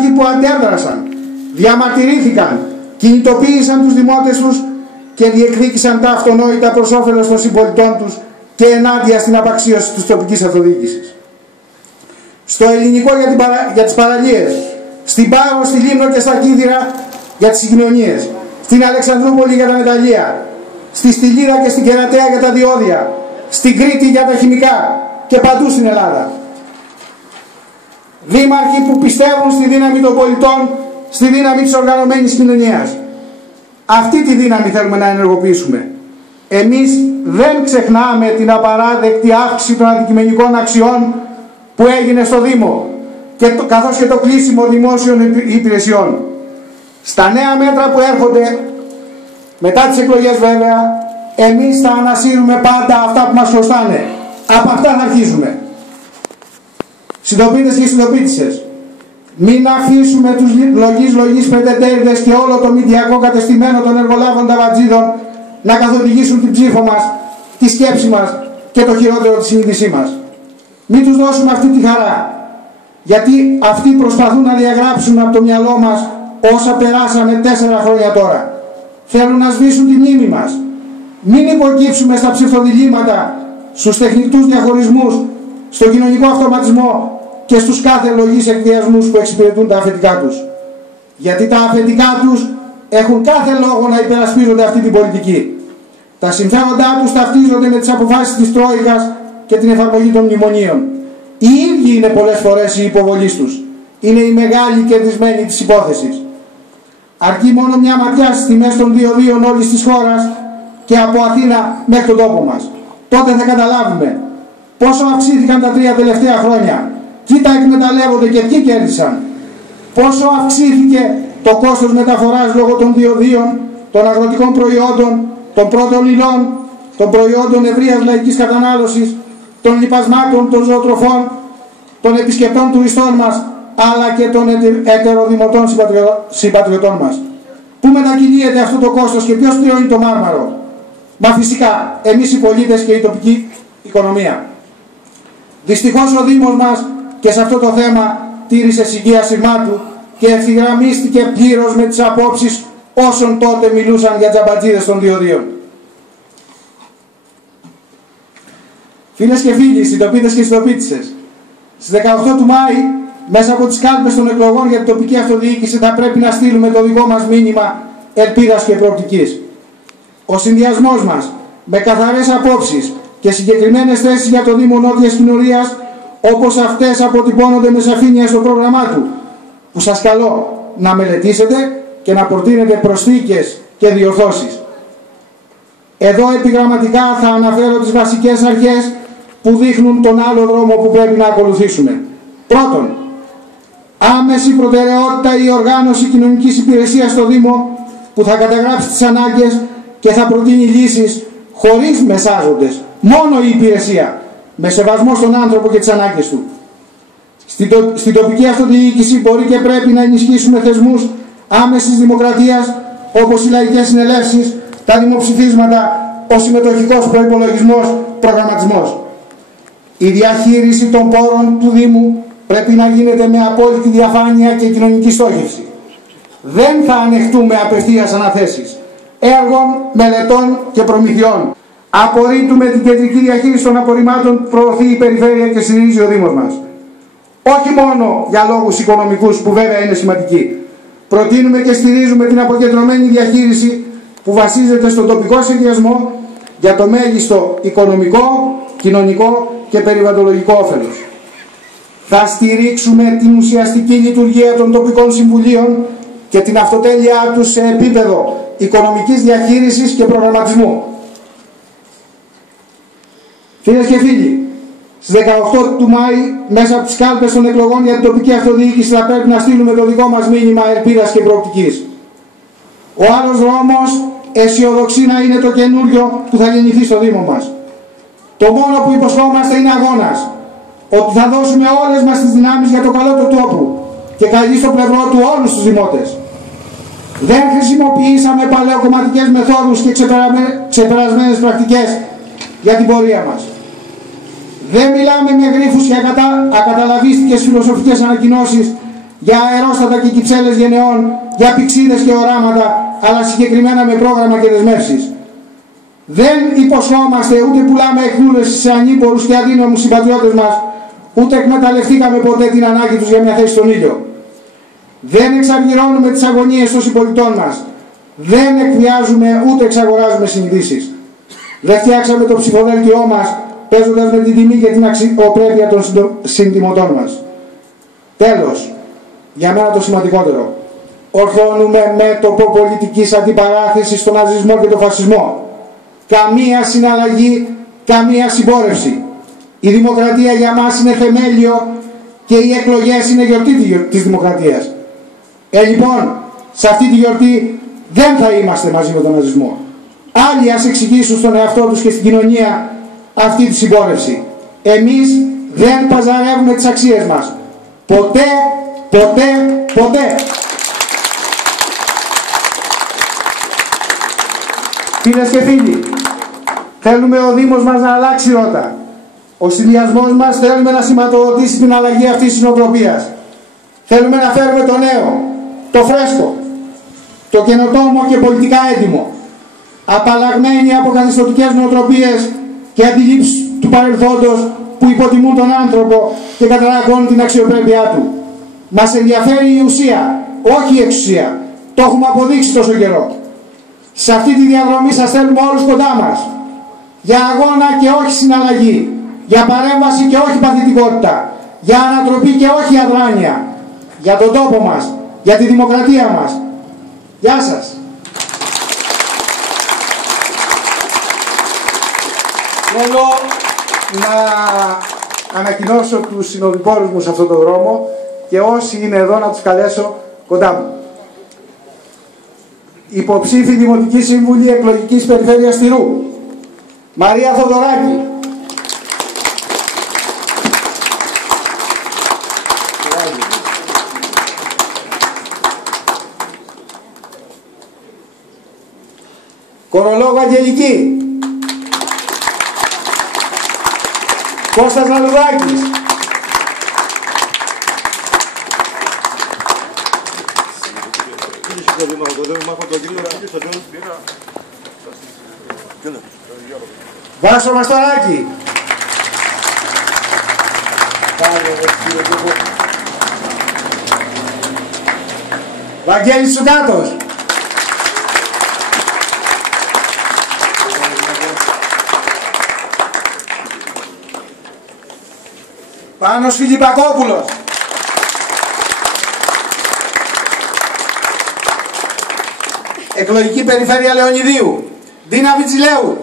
δήμαρχοι που αντέδρασαν, διαμαρτυρήθηκαν, κινητοποίησαν τους δημότες τους και διεκδίκησαν τα αυτονόητα προς όφελος των συμπολιτών τους και ενάντια στην απαξίωση της τοπικής αυτοδιοίκησης. Στο ελληνικό για τις παραλίες, στην Πάρο, στη Λίμνο και στα Κίδυρα για τις συγκοινωνίες, στην Αλεξανδρούπολη για τα μεταλλεία, στη Στυλίδα και στην Κερατέα για τα διόδια, στην Κρήτη για τα χημικά και παντού στην Ελλάδα. Δήμαρχοι που πιστεύουν στη δύναμη των πολιτών, στη δύναμη της οργανωμένης κοινωνίας. Αυτή τη δύναμη θέλουμε να ενεργοποιήσουμε. Εμείς δεν ξεχνάμε την απαράδεκτη αύξηση των αντικειμενικών αξιών που έγινε στο Δήμο, καθώς και το κλείσιμο δημόσιων υπηρεσιών. Στα νέα μέτρα που έρχονται, μετά τις εκλογές βέβαια, εμείς θα ανασύρουμε πάντα αυτά που μας χρωστάνε. Από αυτά θα αρχίζουμε. Συντοπίτες και συντοπίτισσες, μην αφήσουμε τους λογείς πεντετέριδες και όλο το μηντιακό κατεστημένο των εργολάβων ταβατζίδων να καθοδηγήσουν την ψήφο μας, τη σκέψη μας και το χειρότερο τη συνείδησή μας. Μην τους δώσουμε αυτή τη χαρά, γιατί αυτοί προσπαθούν να διαγράψουν από το μυαλό μας όσα περάσαμε 4 χρόνια τώρα. Θέλουν να σβήσουν τη μνήμη μας. Μην υποκύψουμε στα ψευτοδιλήμματα, στους τεχνητούς διαχωρισμούς, στον κοινωνικό αυτοματισμό και στους κάθε λογείς εκβιασμούς που εξυπηρετούν τα αφεντικά τους. Γιατί τα αφεντικά τους έχουν κάθε λόγο να υπερασπίζονται αυτή την πολιτική. Τα συμφέροντά τους ταυτίζονται με τις αποφάσεις της Τρόικας και την εφαρμογή των μνημονίων. Οι ίδιοι είναι πολλές φορές οι υποβολείς τους. Είναι οι μεγάλοι κερδισμένοι της υπόθεσης. Αρκεί μόνο μια ματιά στις τιμές των διοδίων όλης της χώρας και από Αθήνα μέχρι τον τόπο μας. Τότε θα καταλάβουμε πόσο αυξήθηκαν τα 3 τελευταία χρόνια. Ποιοι τα εκμεταλλεύονται και ποιοι κέρδισαν. Πόσο αυξήθηκε το κόστος μεταφοράς λόγω των διοδίων, των αγροτικών προϊόντων, των πρώτων υλών, των προϊόντων ευρείας λαϊκής κατανάλωσης, των λιπασμάτων, των ζωοτροφών, των επισκεπτών τουριστών μας, αλλά και των ετεροδημοτών συμπατριωτών μας. Πού μετακυλίεται αυτό το κόστος και ποιος πληρώνει το μάρμαρο? Μα φυσικά εμείς οι πολίτες και η τοπική οικονομία. Δυστυχώς ο Δήμος μας και σε αυτό το θέμα τήρησε συγκίασημά του και ευθυγραμμίστηκε πλήρως με τις απόψεις όσων τότε μιλούσαν για τζαμπατζίδες των διοδίων. Φίλες και φίλοι, συντοπίτες και συντοπίτισσες, στις 18 του Μάη, μέσα από τις κάλπες των εκλογών για την τοπική αυτοδιοίκηση, θα πρέπει να στείλουμε το δικό μας μήνυμα ελπίδας και προοπτικής. Ο συνδυασμός μας με καθαρές απόψεις και συγκεκριμένες θέσεις για το Δήμο Νότιας Κοινωρίας, όπως αυτές αποτυπώνονται με σαφήνεια στο πρόγραμμά του, που σας καλώ να μελετήσετε και να προτείνετε προσθήκες και διορθώσεις. Εδώ επιγραμματικά θα αναφέρω τις βασικές αρχές που δείχνουν τον άλλο δρόμο που πρέπει να ακολουθήσουμε. Πρώτον, άμεση προτεραιότητα η οργάνωση κοινωνικής υπηρεσίας στο Δήμο, που θα καταγράψει τις ανάγκες και θα προτείνει λύσεις χωρίς μεσάζοντες. Μόνο η υπηρεσία, με σεβασμό στον άνθρωπο και τις ανάγκες του. Στην τοπική αυτοδιοίκηση μπορεί και πρέπει να ενισχύσουμε θεσμούς άμεσης δημοκρατίας, όπως οι λαϊκές συνελεύσεις, τα δημοψηφίσματα, ο συμμετοχικός προϋπολογισμός, προγραμματισμός. Η διαχείριση των πόρων του Δήμου πρέπει να γίνεται με απόλυτη διαφάνεια και κοινωνική στόχευση. Δεν θα ανεχτούμε απευθείας αναθέσεις έργων, μελετών και προμηθειών. Απορρίπτουμε την κεντρική διαχείριση των απορριμμάτων που προωθεί η περιφέρεια και στηρίζει ο Δήμος μας. Όχι μόνο για λόγους οικονομικούς, που βέβαια είναι σημαντικοί. Προτείνουμε και στηρίζουμε την αποκεντρωμένη διαχείριση που βασίζεται στον τοπικό συνδυασμό για το μέγιστο οικονομικό, κοινωνικό και περιβαλλοντολογικό όφελος. Θα στηρίξουμε την ουσιαστική λειτουργία των τοπικών συμβουλίων και την αυτοτέλειά τους σε επίπεδο οικονομικής διαχείρισης και προγραμματισμού. Φίλες και φίλοι, στις 18 του Μάη, μέσα από τις κάλπες των εκλογών για την τοπική αυτοδιοίκηση, θα πρέπει να στείλουμε το δικό μας μήνυμα ελπίδας και προοπτικής. Ο άλλος δρόμος αισιοδοξεί να είναι το καινούριο που θα γεννηθεί στο Δήμο μας. Το μόνο που υποσχόμαστε είναι αγώνας. Ότι θα δώσουμε όλες μας τις δυνάμεις για το καλό του τόπου και καλεί στο πλευρό του όλους τους δημότες. Δεν χρησιμοποιήσαμε παλαιοκομματικές μεθόδους και ξεπερασμένες πρακτικές για την πορεία μας. Δεν μιλάμε με γρίφους και ακαταλαβίστικες φιλοσοφικές ανακοινώσεις, για αερόστατα και κυψέλες γενεών, για πηξίδες και οράματα, αλλά συγκεκριμένα με πρόγραμμα και δεσμεύσεις. Δεν υποσχόμαστε ούτε πουλάμε εκδούλες σε ανήπορους και αδύναμους συμπατριώτες μας, ούτε εκμεταλλευτήκαμε ποτέ την ανάγκη τους για μια θέση στον ήλιο. Δεν εξαργυρώνουμε τις αγωνίες των συμπολιτών μας. Δεν εκβιάζουμε ούτε εξαγοράζουμε συνειδήσεις. Δεν φτιάξαμε το ψηφοδέλτιό μας παίζοντας με την τιμή και την αξιοπρέπεια των συντιμωτών μας. Τέλος, για μένα το σημαντικότερο. Ορθώνουμε μέτωπο πολιτικής αντιπαράθεσης στον ναζισμό και τον φασισμό. Καμία συναλλαγή, καμία συμπόρευση. Η δημοκρατία για μας είναι θεμέλιο και οι εκλογές είναι γιορτή της δημοκρατίας. Λοιπόν, σε αυτή τη γιορτή δεν θα είμαστε μαζί με τον ναζισμό. Άλλοι ας εξηγήσουν στον εαυτό τους και στην κοινωνία αυτή τη συμπόρευση. Εμείς δεν παζαρεύουμε τις αξίες μας. Ποτέ, ποτέ, ποτέ. Φίλες και φίλοι, θέλουμε ο Δήμος μας να αλλάξει ρότα. Ο συνδυασμός μας θέλουμε να σηματοδοτήσει την αλλαγή αυτής της νοοτροπίας. Θέλουμε να φέρουμε το νέο, το φρέσκο, το καινοτόμο και πολιτικά έτοιμο, απαλλαγμένοι από καθεστωτικές νοοτροπίες και αντιλήψεις του παρελθόντος που υποτιμούν τον άνθρωπο και καταρακώνουν την αξιοπρέπειά του. Μας ενδιαφέρει η ουσία, όχι η εξουσία. Το έχουμε αποδείξει τόσο καιρό. Σε αυτή τη διαδρομή σας θέλουμε όλους κοντά μας. Για αγώνα και όχι συναλλαγή. Για παρέμβαση και όχι παθητικότητα. Για ανατροπή και όχι αδράνεια. Για τον τόπο μας. Για τη δημοκρατία μας. Γεια σας. Θέλω να ανακοινώσω τους συνοδοιπόρους μου σε αυτόν τον δρόμο και όσοι είναι εδώ να τους καλέσω κοντά μου. Υποψήφοι Δημοτική Σύμβουλη Εκλογικής Περιφέρειας Τηρού. Μαρία Θοδωράκη. Κορολόγο Αγγελική. Κώστας Λαλουδάκης. Βάσο Μαστοράκη. Βαγγέλης Τσουκάτος. Πάνος Φιλιππακόπουλος. Εκλογική Περιφέρεια Λεωνιδίου. Ντίνα Βιτσιλέου.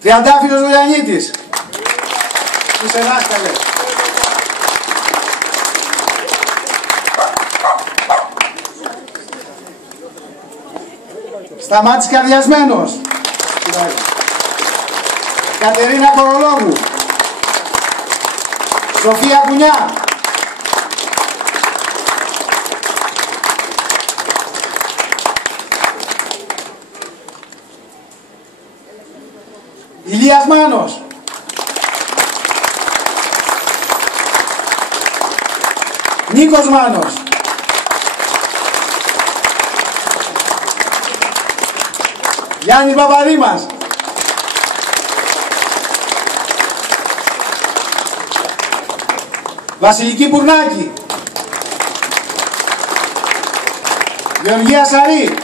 Τριαντάφυλλος Βουλιανίτης. Είσαι δάσκαλε. Σταμάτης Καρδιασμένος. Κατερίνα Κορολόγου. Σοφία Κουνιά. Ηλίας Μάνος. Νίκος Μάνος. Γιάννης Παπαδήμας. Βασιλική Πουρνάκη. Γεωργία Σαρή.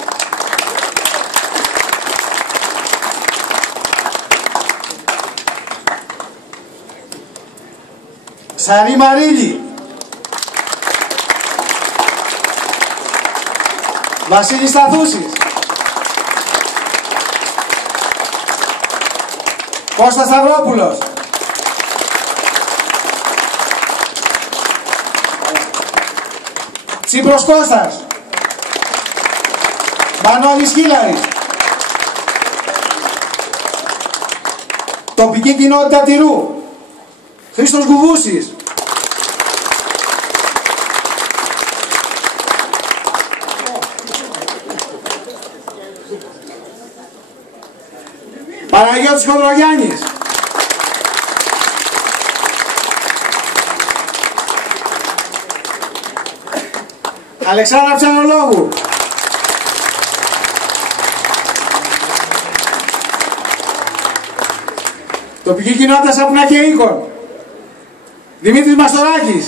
Σαρή Μαρίλη. Βασίλης Σταθούσης. Κώστας Σταυρόπουλος. Τσίπρος Κώστας. Μανώλης Χίλαρης. Τοπική κοινότητα Τηρού. Χρήστος Γουβούσης. Παναγιώτης Χοντρογιάννης. Αλεξάνδρα Ψαρολόγου. Τοπική κοινότητα Σαπνά και Οίκων. Δημήτρης Μαστοράκης.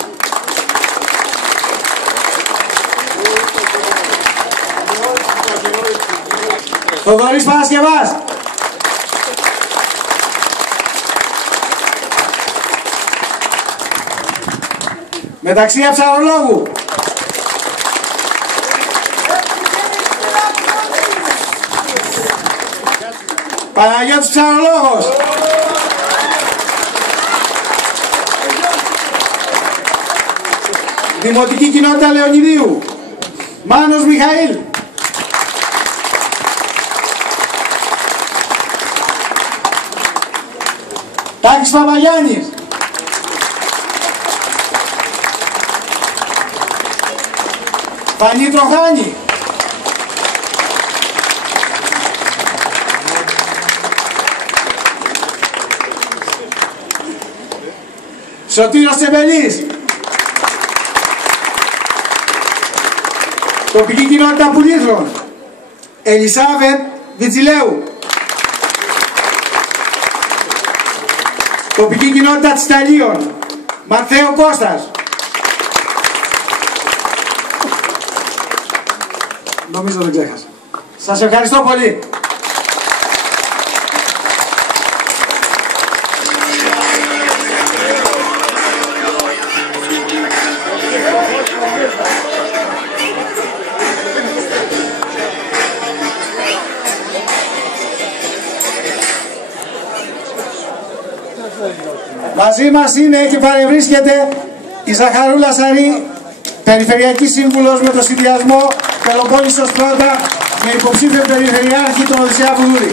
Θοδωρής Παρασκευάς. Μεταξία Ψαρολόγου. Παναγιώτης Ψαρολόγος. Δημοτική κοινότητα Λεωνιδίου. Μάνος Μιχαήλ. Τάκης Παπαγιάννης. Φανή Τροχάνη. Σωτήρος Τσεμπελής. Τοπική κοινότητα Πουλήθρων. Ελισάβετ Βιτσιλέου. Τοπική κοινότητα της Ιταλίων. Μαρθέο Κώστας. Νομίζω δεν ξέχασα. Σας ευχαριστώ πολύ. Μαζί μας είναι και παρευρίσκεται η Ζαχαρούλα Σαρή, Περιφερειακή Σύμβουλος με το συνδυασμό Πελοπόννησος πρώτα με υποψήφιο Περιφερειάρχη τον Οδυσσέα Βουδούρη.